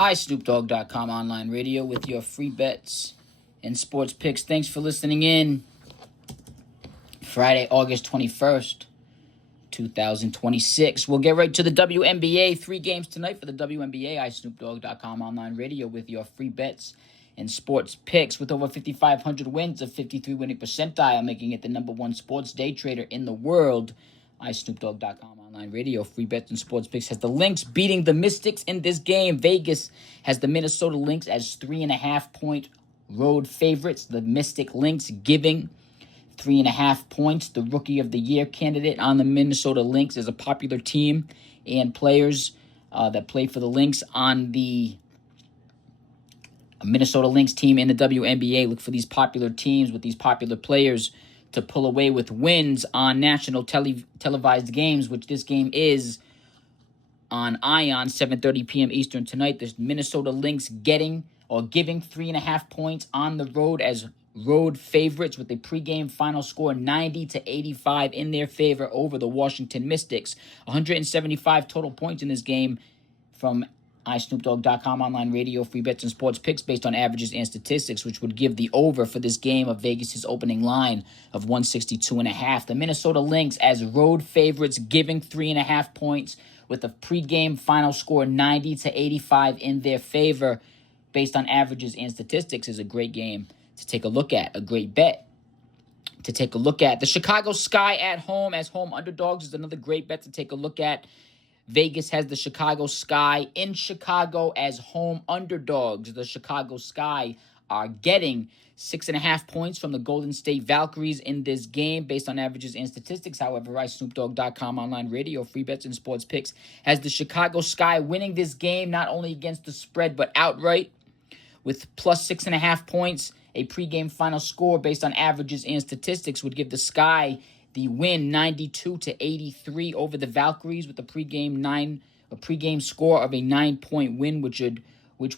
iSnoopDogg.com online radio with your free bets and sports picks. Thanks for listening in. Friday, August 21st, 2026. We'll get right to the WNBA. 3 games tonight for the WNBA. iSnoopDogg.com online radio with your free bets and sports picks. With over 5,500 wins, a 53 winning percentile, making it the number one sports day trader in the world. iSnoopDogg.com online radio, free bets and sports picks, has the Lynx beating the Mystics in this game. Vegas has the Minnesota Lynx as 3.5-point road favorites. The Mystic Lynx giving 3.5 points. The Rookie of the Year candidate on the Minnesota Lynx is a popular team, and players that play for the Lynx on the Minnesota Lynx team in the WNBA look for these popular teams with these popular players to pull away with wins on national televised games, which this game is on ION, 7:30 p.m. Eastern tonight. The Minnesota Lynx giving 3.5 points on the road as road favorites, with a pregame final score 90-85 in their favor over the Washington Mystics. 175 total points in this game from iSnoopDogg.com online radio, free bets and sports picks based on averages and statistics, which would give the over for this game of Vegas' opening line of 162.5. The Minnesota Lynx as road favorites giving 3.5 points with a pregame final score 90-85 in their favor based on averages and statistics is a great game to take a look at, a great bet to take a look at. The Chicago Sky at home as home underdogs is another great bet to take a look at. Vegas has the Chicago Sky in Chicago as home underdogs. The Chicago Sky are getting 6.5 points from the Golden State Valkyries in this game based on averages and statistics. However, iSnoopDogg.com online radio, free bets and sports picks, has the Chicago Sky winning this game not only against the spread but outright with plus 6.5 points. A pregame final score based on averages and statistics would give the Sky the win 92-83 over the Valkyries with a pregame score of a 9-point win, which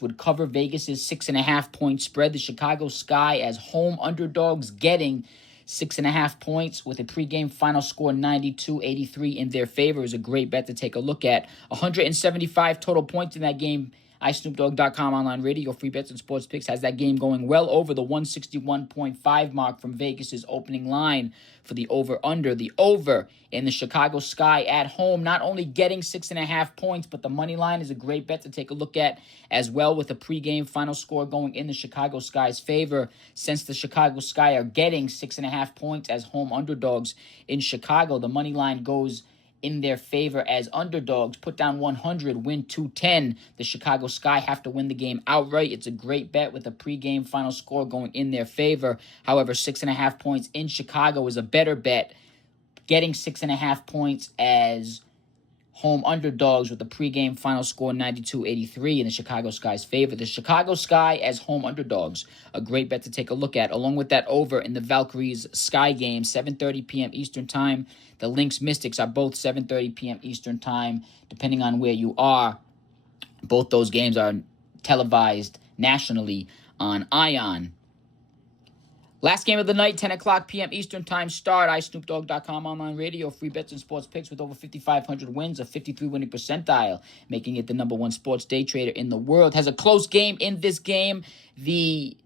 would cover Vegas's 6.5-point spread. The Chicago Sky as home underdogs getting 6.5 points with a pregame final score 92-83 in their favor is a great bet to take a look at. 175 total points in that game. iSnoopDogg.com online radio, free bets and sports picks has that game going well over the 161.5 mark from Vegas' opening line for the over-under. The over in the Chicago Sky at home, not only getting 6.5 points, but the money line is a great bet to take a look at as well, with a pregame final score going in the Chicago Sky's favor. Since the Chicago Sky are getting 6.5 points as home underdogs in Chicago, the money line goes in their favor as underdogs. Put down 100, win 210. The Chicago Sky have to win the game outright. It's a great bet with a pregame final score going in their favor. However, 6.5 points in Chicago is a better bet. Getting 6.5 points as home underdogs with a pregame final score 92-83 in the Chicago Sky's favor. The Chicago Sky as home underdogs, a great bet to take a look at, along with that over in the Valkyries Sky game, 7:30 p.m. Eastern Time. The Lynx Mystics are both 7:30 p.m. Eastern Time, depending on where you are. Both those games are televised nationally on ION. Last game of the night, 10 o'clock p.m. Eastern Time start. iSnoopDogg.com online radio, free bets and sports picks with over 5,500 wins, a 53 winning percentile, making it the number one sports day trader in the world. Has a close game in this game. The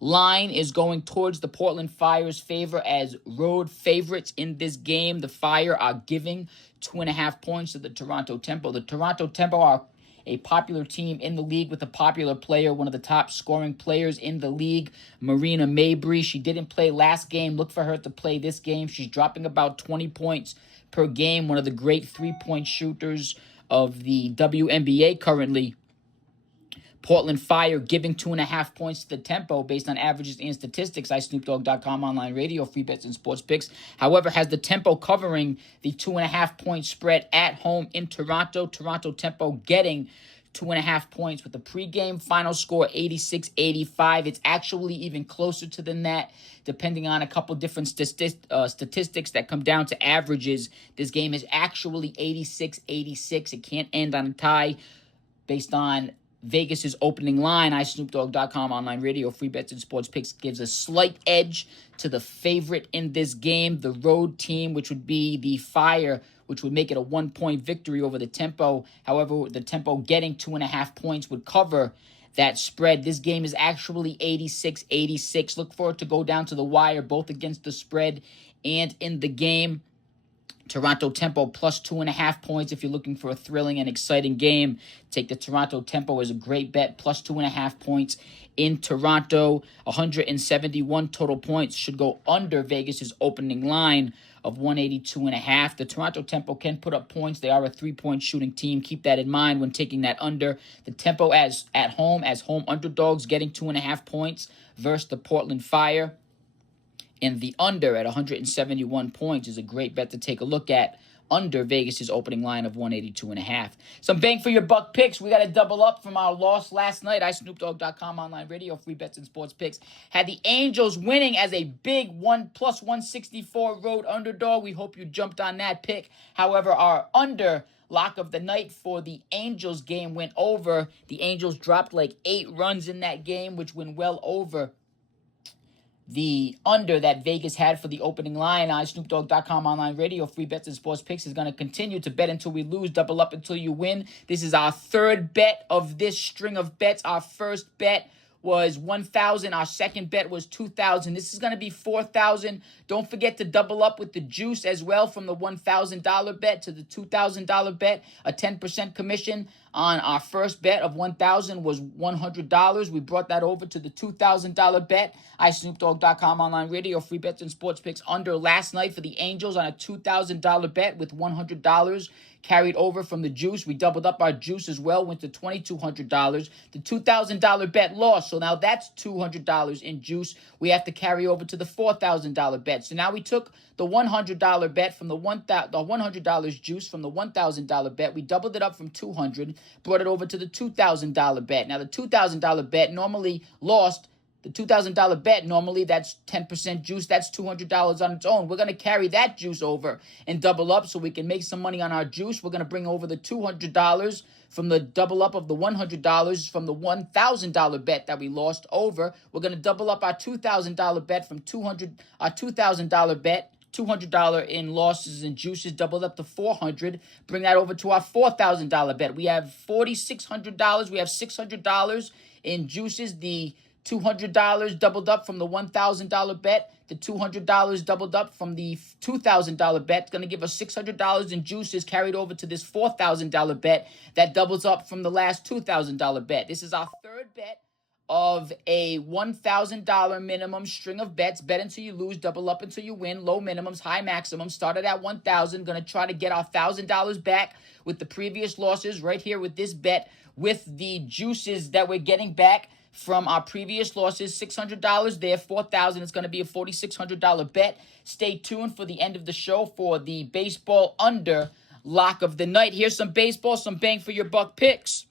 line is going towards the Portland Fire's favor as road favorites in this game. The Fire are giving 2.5 points to the Toronto Tempo. The Toronto Tempo are a popular team in the league with a popular player, one of the top scoring players in the league, Marina Mabrey. She didn't play last game. Look for her to play this game. She's dropping about 20 points per game, one of the great three-point shooters of the WNBA currently. Portland Fire giving 2.5 points to the Tempo based on averages and statistics. iSnoopDogg.com online radio, free bets and sports picks. However, has the Tempo covering the 2.5-point spread at home in Toronto. Toronto Tempo getting 2.5 points with a pregame final score 86-85. It's actually even closer to than that, depending on a couple different statistics that come down to averages. This game is actually 86-86. It can't end on a tie based on Vegas' opening line. iSnoopDogg.com online radio, free bets and sports picks gives a slight edge to the favorite in this game. The road team, which would be the Fire, which would make it a 1-point victory over the Tempo. However, the Tempo getting 2.5 points would cover that spread. This game is actually 86-86. Look for it to go down to the wire, both against the spread and in the game. Toronto Tempo plus 2.5 points. If you're looking for a thrilling and exciting game, take the Toronto Tempo as a great bet. Plus 2.5 points in Toronto. 171 total points should go under Vegas's opening line of 182.5. The Toronto Tempo can put up points. They are a 3-point shooting team. Keep that in mind when taking that under. The Tempo as home underdogs getting 2.5 points versus the Portland Fire. And the under at 171 points is a great bet to take a look at under Vegas's opening line of 182.5. Some bang for your buck picks. We got to double up from our loss last night. iSnoopDogg.com online radio, free bets and sports picks. Had the Angels winning as a big plus 164 road underdog. We hope you jumped on that pick. However, our under lock of the night for the Angels game went over. The Angels dropped like 8 runs in that game, which went well over the under that Vegas had for the opening line. iSnoopDogg.com online radio, free bets and sports picks is going to continue to bet until we lose, double up until you win. This is our third bet of this string of bets. Our first bet was 1,000. Our second bet was 2,000. This is going to be 4,000. Don't forget to double up with the juice as well from the $1,000 bet to the $2,000 bet. A 10% commission on our first bet of 1,000 was $100. We brought that over to the $2,000 bet. iSnoopDogg.com online radio, free bets and sports picks under last night for the Angels on a $2,000 bet with $100 carried over from the juice. We doubled up our juice as well, went to $2,200. The $2,000 bet lost, so now that's $200 in juice. We have to carry over to the $4,000 bet. So now we took the $100 bet from the $100 juice from the $1,000 bet. We doubled it up from $200, brought it over to the $2,000 bet. Now the $2,000 bet normally lost. The $2,000 bet, normally that's 10% juice. That's $200 on its own. We're going to carry that juice over and double up so we can make some money on our juice. We're going to bring over the $200 from the double up of the $100 from the $1,000 bet that we lost over. We're going to double up our $2,000 bet from our $2,000 bet. $200 in losses and juices, doubled up to $400. Bring that over to our $4,000 bet. We have $4,600. We have $600 in juices. The $200 doubled up from the $1,000 bet. The $200 doubled up from the $2,000 bet. It's going to give us $600 in juices carried over to this $4,000 bet that doubles up from the last $2,000 bet. This is our third bet of a $1,000 minimum string of bets. Bet until you lose, double up until you win. Low minimums, high maximums. Started at $1,000. Going to try to get our $1,000 back with the previous losses right here with this bet with the juices that we're getting back from our previous losses. $600 there, $4,000. It's going to be a $4,600 bet. Stay tuned for the end of the show for the baseball under lock of the night. Here's some baseball, some bang for your buck picks.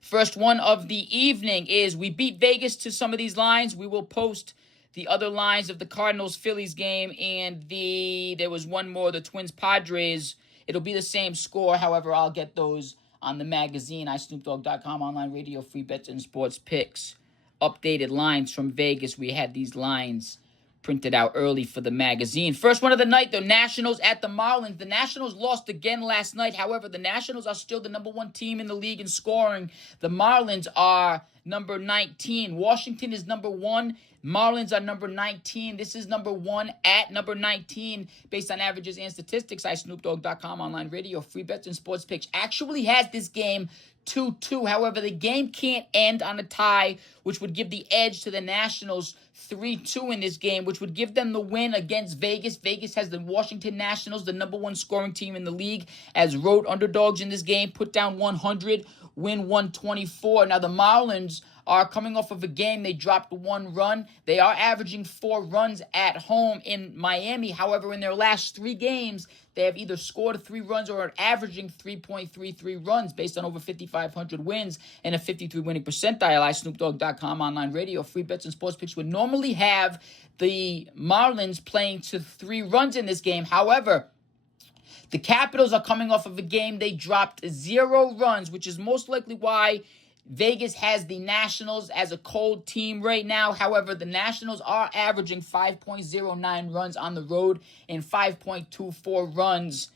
First one of the evening is we beat Vegas to some of these lines. We will post the other lines of the Cardinals-Phillies game, and there was one more, the Twins-Padres. It'll be the same score. However, I'll get those on the magazine, iSnoopDogg.com, online radio, free bets and sports picks. Updated lines from Vegas. We had these lines printed out early for the magazine. First one of the night, the Nationals at the Marlins. The Nationals lost again last night. However, the Nationals are still the number 1 team in the league in scoring. The Marlins are number 19. Washington is number 1. Marlins are number 19. This is number 1 at number 19 based on averages and statistics. iSnoopDogg.com, online radio, free bets and sports picks actually has this game 2-2. However, the game can't end on a tie, which would give the edge to the Nationals 3-2 in this game, which would give them the win against Vegas. Vegas has the Washington Nationals, the number 1 scoring team in the league, as road underdogs in this game. Put down 100, win 124. Now, the Marlins are coming off of a game. They dropped 1 run. They are averaging 4 runs at home in Miami. However, in their last 3 games, they have either scored 3 runs or are averaging 3.33 runs based on over 5,500 wins and a 53 winning percentile. iSnoopDogg.com, online radio, free bets and sports picks would normally have the Marlins playing to 3 runs in this game. However, the Capitals are coming off of a game they dropped 0 runs, which is most likely why Vegas has the Nationals as a cold team right now. However, the Nationals are averaging 5.09 runs on the road and 5.24 runs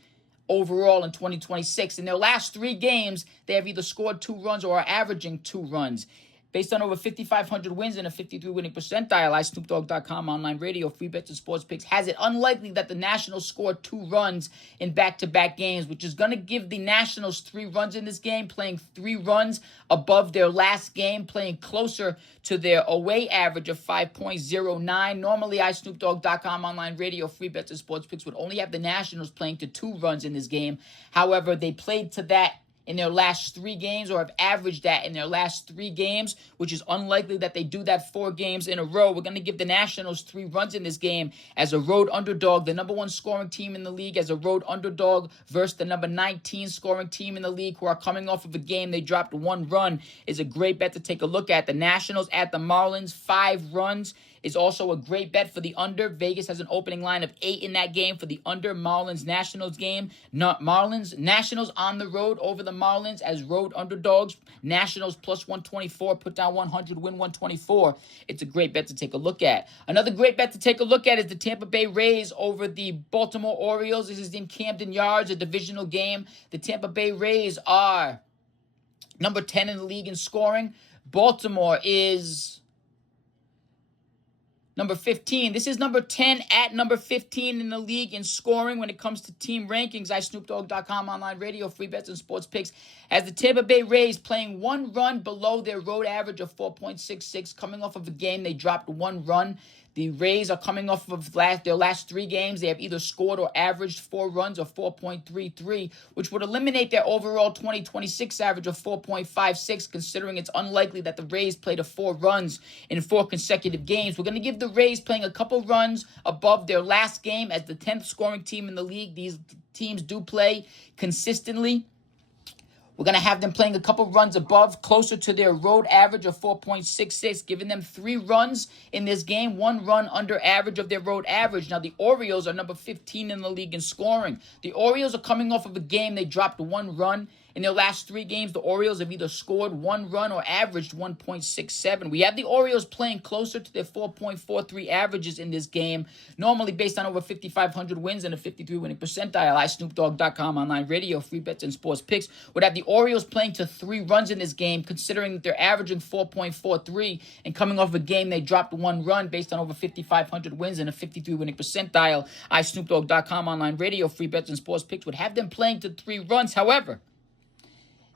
overall in 2026. In their last 3 games, they have either scored 2 runs or are averaging 2 runs. Based on over 5,500 wins and a 53 winning percentile, iSnoopDogg.com online radio, free bets and sports picks has it unlikely that the Nationals score 2 runs in back-to-back games, which is going to give the Nationals 3 runs in this game, playing 3 runs above their last game, playing closer to their away average of 5.09. Normally, iSnoopDogg.com online radio, free bets and sports picks would only have the Nationals playing to 2 runs in this game. However, they played to that in their last 3 games, or have averaged that in their last 3 games, which is unlikely that they do that 4 games in a row. We're going to give the Nationals 3 runs in this game as a road underdog, the number 1 scoring team in the league as a road underdog versus the number 19 scoring team in the league, who are coming off of a game they dropped 1 run, is a great bet to take a look at. The Nationals at the Marlins, 5 runs is also a great bet for the under. Vegas has an opening line of 8 in that game for the under. Marlins-Nationals game. Nationals on the road over the Marlins as road underdogs. Nationals plus 124, put down 100, win 124. It's a great bet to take a look at. Another great bet to take a look at is the Tampa Bay Rays over the Baltimore Orioles. This is in Camden Yards, a divisional game. The Tampa Bay Rays are number 10 in the league in scoring. Baltimore is number 15. This is number 10 at number 15 in the league in scoring when it comes to team rankings. iSnoopDogg.com online radio, free bets and sports picks. As the Tampa Bay Rays playing 1 run below their road average of 4.66, coming off of a game they dropped 1 run. The Rays are coming off of their last 3 games. They have either scored or averaged 4 runs or 4.33, which would eliminate their overall 2026 average of 4.56, considering it's unlikely that the Rays play to 4 runs in 4 consecutive games. We're going to give the Rays playing a couple runs above their last game as the 10th scoring team in the league. These teams do play consistently. We're going to have them playing a couple runs above, closer to their road average of 4.66, giving them 3 runs in this game, 1 run under average of their road average. Now, the Orioles are number 15 in the league in scoring. The Orioles are coming off of a game they dropped 1 run. In their last 3 games, the Orioles have either scored 1 run or averaged 1.67. We have the Orioles playing closer to their 4.43 averages in this game, normally based on over 5,500 wins and a 53 winning percentile. iSnoopDogg.com online radio, free bets and sports picks would have the Orioles playing to 3 runs in this game, considering that they're averaging 4.43 and coming off a game they dropped 1 run based on over 5,500 wins and a 53 winning percentile. iSnoopDogg.com online radio, free bets and sports picks would have them playing to 3 runs. However,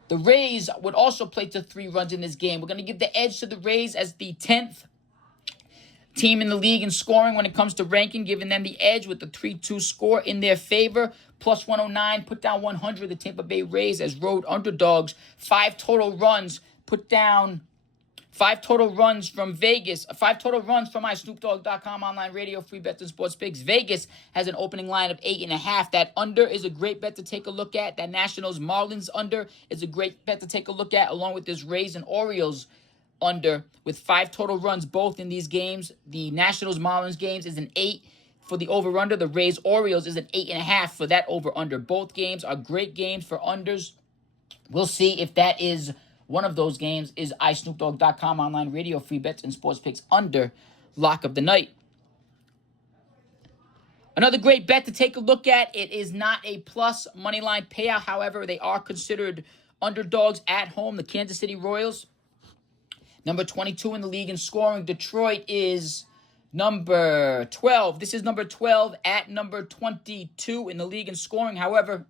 the Rays would also play to 3 runs in this game. We're going to give the edge to the Rays as the 10th team in the league in scoring when it comes to ranking, giving them the edge with the 3-2 score in their favor. Plus 109, put down 100. The Tampa Bay Rays as road underdogs. 5 total runs, put down 5 total runs from Vegas. 5 total runs from iSnoopDogg.com online radio, free bets and sports picks. Vegas has an opening line of 8.5. That under is a great bet to take a look at. That Nationals Marlins under is a great bet to take a look at, along with this Rays and Orioles under with 5 total runs both in these games. The Nationals Marlins games is an 8 for the over-under. The Rays Orioles is an 8.5 for that over-under. Both games are great games for unders. We'll see if that is one of those games. Is iSnoopDogg.com online radio, free bets and sports picks under lock of the night. Another great bet to take a look at. It is not a plus money line payout. However, they are considered underdogs at home. The Kansas City Royals, number 22 in the league in scoring. Detroit is number 12. This is number 12 at number 22 in the league in scoring. However,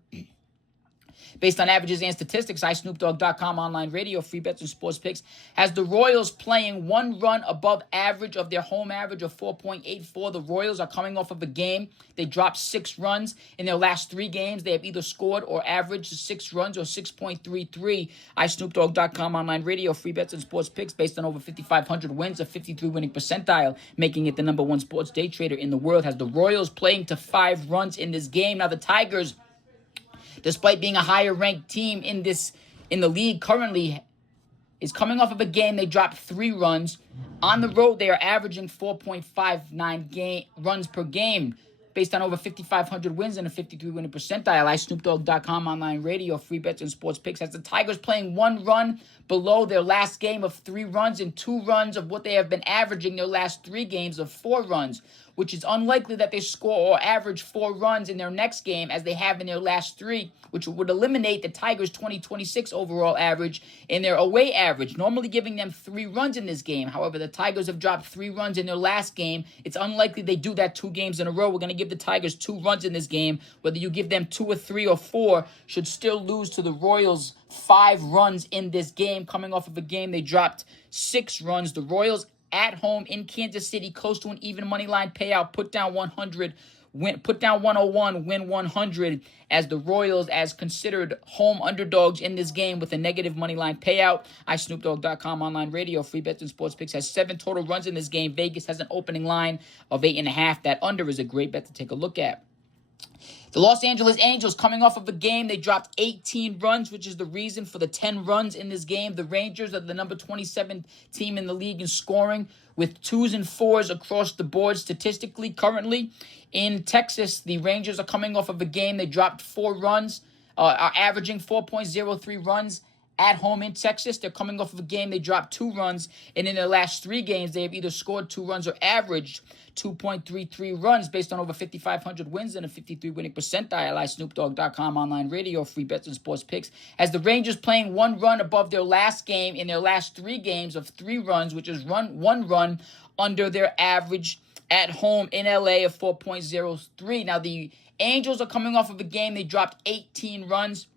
based on averages and statistics, iSnoopDogg.com online radio, free bets and sports picks has the Royals playing 1 run above average of their home average of 4.84. The Royals are coming off of a game they dropped 6 runs. In their last 3 games, they have either scored or averaged 6 runs or 6.33. iSnoopDogg.com online radio, free bets and sports picks based on over 5,500 wins, a 53 winning percentile, making it the number 1 sports day trader in the world, has the Royals playing to 5 runs in this game. Now, the Tigers, despite being a higher-ranked team in the league currently, is coming off of a game they dropped 3 runs. On the road, they are averaging 4.59 runs per game, based on over 5,500 wins and a 53 winning percentile. iSnoopDogg.com online radio, free bets and sports picks has the Tigers playing 1 run below their last game of 3 runs and 2 runs of what they have been averaging their last 3 games of 4 runs. which is unlikely that they score or average 4 runs in their next game as they have in their last 3, which would eliminate the Tigers' 2026 overall average in their away average, normally giving them 3 runs in this game. However, the Tigers have dropped 3 runs in their last game. It's unlikely they do that 2 games in a row. We're going to give the Tigers 2 runs in this game. Whether you give them 2 or 3 or 4, should still lose to the Royals 5 runs in this game, coming off of a game they dropped 6 runs. The Royals at home in Kansas City, close to an even money line payout, put down 100, put down 101, win 100, as the Royals as considered home underdogs in this game with a negative money line payout. iSnoopDogg.com online radio, free bets and sports picks, has 7 total runs in this game. Vegas has an opening line of 8.5. That under is a great bet to take a look at. The Los Angeles Angels, coming off of a game, they dropped 18 runs, which is the reason for the 10 runs in this game. The Rangers are the number 27 team in the league in scoring, with 2s and 4s across the board statistically. Currently in Texas, the Rangers are coming off of a game. They dropped 4 runs, are averaging 4.03 runs at home in Texas. They're coming off of a game. They dropped 2 runs, and in their last 3 games, they have either scored 2 runs or averaged 2.33 runs based on over 5,500 wins and a 53 winning percentile. iSnoopDogg.com online radio, free bets and sports picks. As the Rangers playing 1 run above their last game in their last 3 games of 3 runs, which is 1 run under their average at home in LA of 4.03. Now, the Angels are coming off of a game. They dropped 18 runs.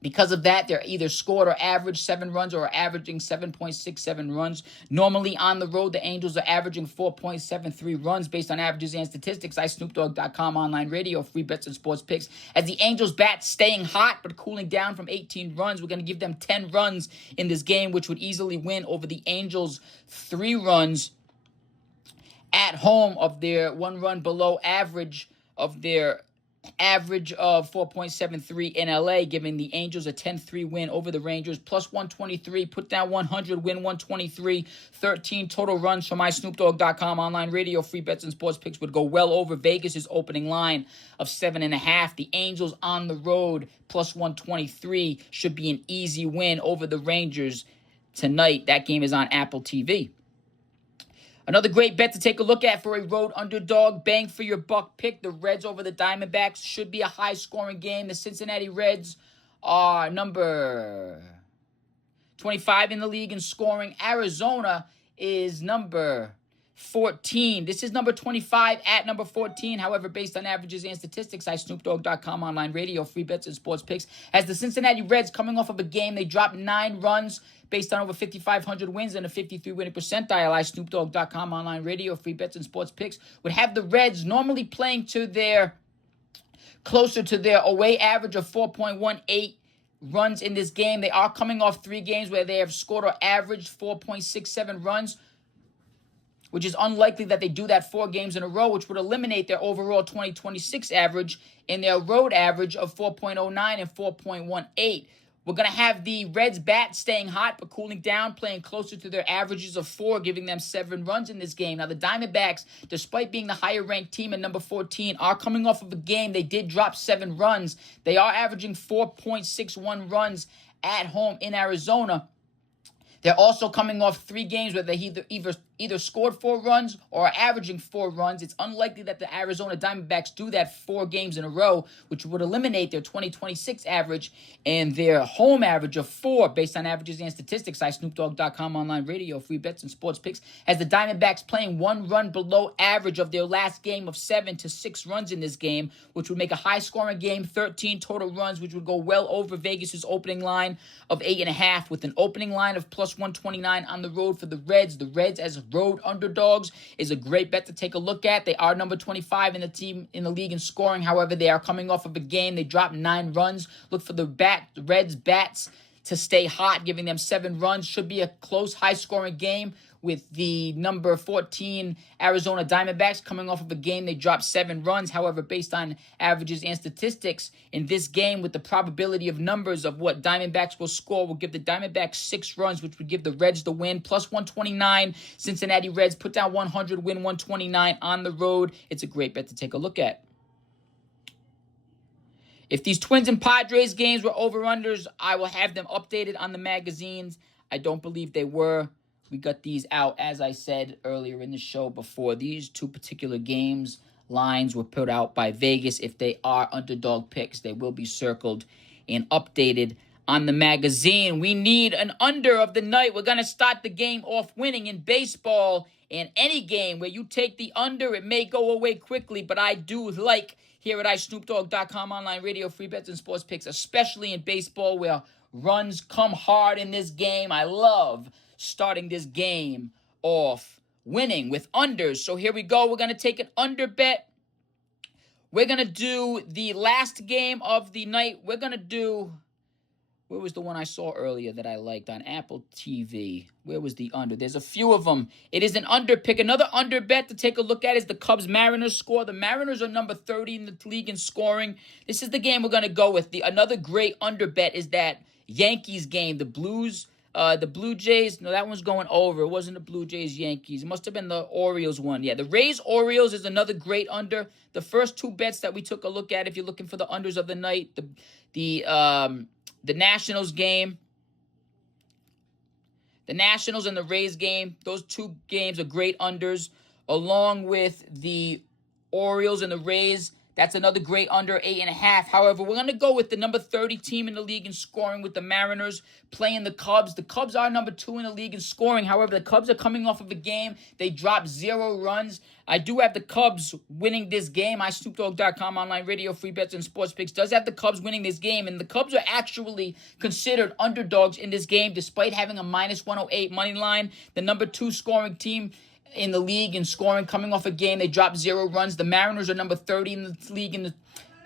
Because of that, they're either scored or averaged 7 runs or are averaging 7.67 runs. Normally on the road, the Angels are averaging 4.73 runs based on averages and statistics. iSnoopDogg.com online radio, free bets and sports picks. As the Angels bat staying hot but cooling down from 18 runs, we're going to give them 10 runs in this game, which would easily win over the Angels' 3 runs at home of their 1 run below average of their average of 4.73 in LA, giving the Angels a 10-3 win over the Rangers, plus 123, put down 100, win 123, 13 total runs from iSnoopDogg.com online radio, free bets and sports picks would go well over Vegas's opening line of 7.5. The Angels on the road, plus 123, should be an easy win over the Rangers tonight. That game is on Apple TV. Another great bet to take a look at for a road underdog, bang for your buck pick. The Reds over the Diamondbacks should be a high-scoring game. The Cincinnati Reds are number 25 in the league in scoring. Arizona is number 14. This is number 25 at number 14. However, based on averages and statistics, iSnoopDogg.com online radio, free bets and sports picks. As the Cincinnati Reds coming off of a game, they dropped 9 runs based on over 5,500 wins and a 53 winning percentile. iSnoopDogg.com online radio, free bets and sports picks would have the Reds normally playing to their closer to their away average of 4.18 runs in this game. They are coming off 3 games where they have scored or averaged 4.67 runs, which is unlikely that they do that 4 games in a row, which would eliminate their overall 2026 average and their road average of 4.09 and 4.18. We're going to have the Reds bat staying hot but cooling down, playing closer to their averages of 4, giving them 7 runs in this game. Now, the Diamondbacks, despite being the higher-ranked team at number 14, are coming off of a game. They did drop 7 runs. They are averaging 4.61 runs at home in Arizona. They're also coming off 3 games where they either scored 4 runs or are averaging 4 runs. It's unlikely that the Arizona Diamondbacks do that 4 games in a row, which would eliminate their 2026 average and their home average of 4 based on averages and statistics. iSnoopDogg.com online radio, free bets and sports picks. As the Diamondbacks playing 1 run below average of their last game of 7 to 6 runs in this game, which would make a high-scoring game, 13 total runs, which would go well over Vegas's opening line of 8.5 with an opening line of plus 129 on the road for the Reds. The Reds as road underdogs is a great bet to take a look at. They are number 25 in the league in scoring. However, they are coming off of a game. They dropped 9 runs. Look for the Reds bats to stay hot, giving them 7 runs. Should be a close, high-scoring game with the number 14 Arizona Diamondbacks coming off of a game. They dropped 7 runs. However, based on averages and statistics in this game with the probability of numbers of what Diamondbacks will score, will give the Diamondbacks 6 runs, which would give the Reds the win. Plus 129, Cincinnati Reds put down 100, win 129 on the road. It's a great bet to take a look at. If these Twins and Padres games were over-unders, I will have them updated on the magazines. I don't believe they were. We got these out, as I said earlier in the show before. These two particular games lines were put out by Vegas. If they are underdog picks, they will be circled and updated on the magazine. We need an under of the night. We're going to start the game off winning in baseball. And any game where you take the under, it may go away quickly, but I do like here at iSnoopDogg.com online radio, free bets and sports picks, especially in baseball where runs come hard in this game. I love starting this game off winning with unders. So here we go. We're going to take an under bet. We're going to do the last game of the night. We're going to do... Where was the one I saw earlier that I liked on Apple TV? Where was the under? There's a few of them. It is an under pick. Another under bet to take a look at is the Cubs-Mariners score. The Mariners are number 30 in the league in scoring. This is the game we're going to go with. Another great under bet is that Yankees game. The Blue Jays. No, that one's going over. It wasn't the Blue Jays Yankees. It must have been the Orioles one. Yeah, the Rays Orioles is another great under. The first two bets that we took a look at, if you're looking for the unders of the night, the Nationals game, the Nationals and the Rays game, those two games are great unders, along with the Orioles and the Rays. That's another great under, 8.5. However, we're going to go with the number 30 team in the league in scoring with the Mariners playing the Cubs. The Cubs are number 2 in the league in scoring. However, the Cubs are coming off of a game. They dropped 0 runs. I do have the Cubs winning this game. iSnoopDogg.com online radio, free bets and sports picks does have the Cubs winning this game. And the Cubs are actually considered underdogs in this game despite having a minus 108 money line. The number 2 scoring team in the league in scoring, coming off a game, they dropped 0 runs. The Mariners are number 30 in the league, in the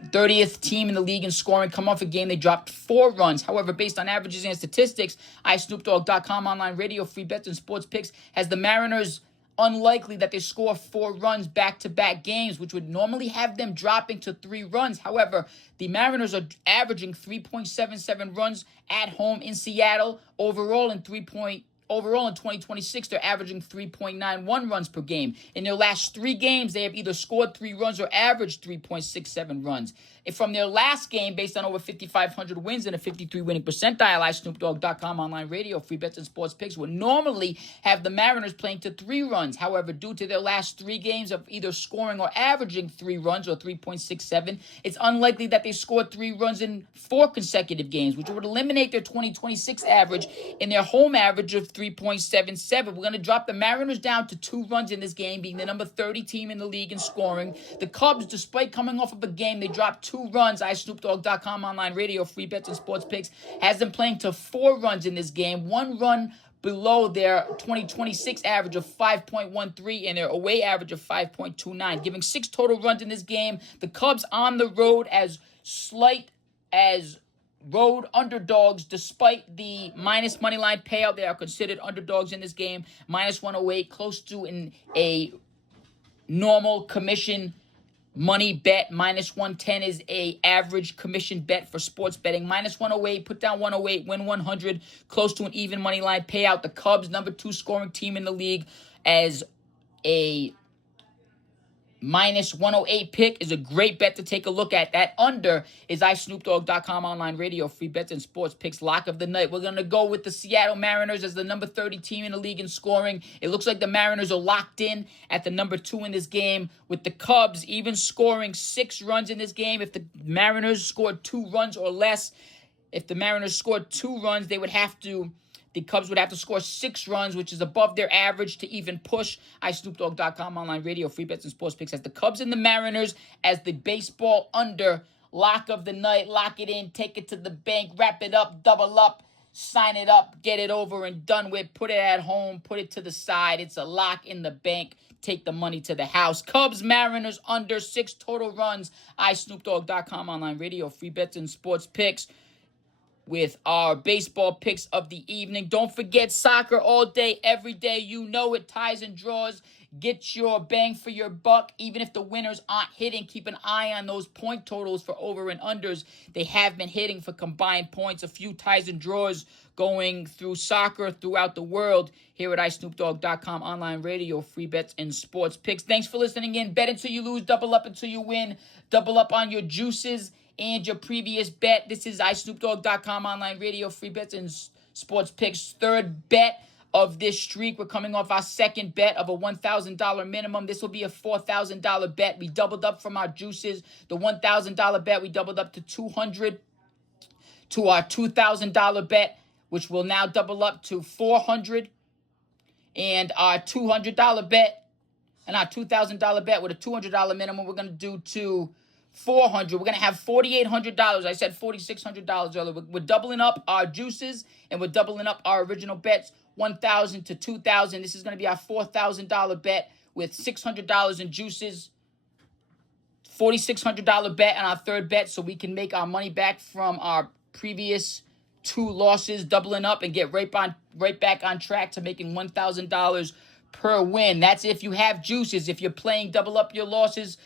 30th team in the league in scoring. Come off a game, they dropped 4 runs. However, based on averages and statistics, iSnoopDogg.com online radio, free bets and sports picks has the Mariners unlikely that they score 4 runs back-to-back games, which would normally have them dropping to 3 runs. However, the Mariners are averaging 3.77 runs at home in Seattle. Overall in 2026, they're averaging 3.91 runs per game. In their last 3 games, they have either scored 3 runs or averaged 3.67 runs. And from their last game, based on over 5,500 wins and a 53 winning percentile, iSnoopDogg.com online radio, free bets and sports picks would normally have the Mariners playing to 3 runs. However, due to their last 3 games of either scoring or averaging 3 runs or 3.67, it's unlikely that they scored 3 runs in 4 consecutive games, which would eliminate their 2026 average and their home average of 3.77. We're going to drop the Mariners down to 2 runs in this game, being the number 30 team in the league in scoring. The Cubs, despite coming off of a game, they dropped 2 runs. iSnoopDogg.com online radio, free bets and sports picks has them playing to 4 runs in this game. 1 run below their 2026 average of 5.13 and their away average of 5.29, giving 6 total runs in this game. The Cubs on the road as slight as road underdogs, despite the minus money line payout. They are considered underdogs in this game. Minus 108, close to a normal commission money bet. Minus 110 is a average commission bet for sports betting. Minus 108, put down 108, win 100, close to an even money line payout. The Cubs, number 2 scoring team in the league, as a minus 108 pick is a great bet to take a look at. That under is iSnoopDogg.com online radio, free bets and sports picks lock of the night. We're going to go with the Seattle Mariners as the number 30 team in the league in scoring. It looks like the Mariners are locked in at the number 2 in this game, with the Cubs even scoring 6 runs in this game. If the Mariners scored 2 runs or less, if the Mariners scored 2 runs, the Cubs would have to score 6 runs, which is above their average to even push. iSnoopDogg.com online radio, free bets and sports picks has the Cubs and the Mariners as the baseball under lock of the night. Lock it in, take it to the bank, wrap it up, double up, sign it up, get it over and done with. Put it at home, put it to the side. It's a lock in the bank. Take the money to the house. Cubs, Mariners under 6 total runs. iSnoopDogg.com online radio, free bets and sports picks with our baseball picks of the evening. Don't forget soccer all day, every day. You know it, ties and draws. Get your bang for your buck. Even if the winners aren't hitting, keep an eye on those point totals for over and unders. They have been hitting for combined points. A few ties and draws going through soccer throughout the world here at iSnoopDogg.com online radio, free bets and sports picks. Thanks for listening in. Bet until you lose, double up until you win. Double up on your juices and your previous bet. This is iSnoopDogg.com online radio, free bets and sports picks. Third bet of this streak. We're coming off our second bet of a $1,000 minimum. This will be a $4,000 bet. We doubled up from our juices. The $1,000 bet, we doubled up to $200 to our $2,000 bet, which will now double up to $400, and our $200 bet and our $2,000 bet with a $200 minimum, we're going to do to $400. We're going to have $4,800. I said $4,600 earlier. We're doubling up our juices, and we're doubling up our original bets, $1,000 to $2,000. This is going to be our $4,000 bet with $600 in juices, $4,600 bet on our third bet, so we can make our money back from our previous two losses, doubling up and get right back on track to making $1,000 per win. That's if you have juices. If you're playing double up your losses,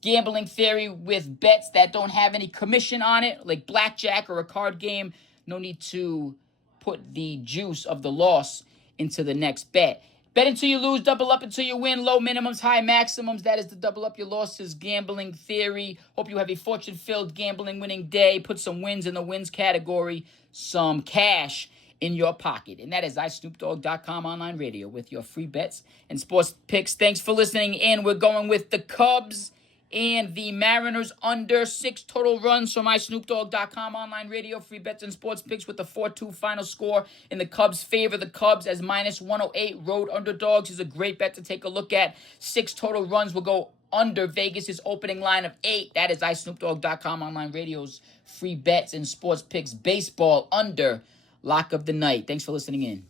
gambling theory with bets that don't have any commission on it, like blackjack or a card game, no need to put the juice of the loss into the next bet. Bet until you lose, double up until you win. Low minimums, high maximums. That is the double up your losses gambling theory. Hope you have a fortune-filled gambling winning day. Put some wins in the wins category, some cash in your pocket. And that is iSnoopDogg.com online radio with your free bets and sports picks. Thanks for listening in. We're going with the Cubs and the Mariners under 6 total runs from iSnoopDogg.com online radio. Free bets and sports picks with the 4-2 final score in the Cubs' favor. The Cubs as minus 108 road underdogs is a great bet to take a look at. 6 total runs will go under Vegas' opening line of 8. That is iSnoopDogg.com online radio's free bets and sports picks. Baseball under lock of the night. Thanks for listening in.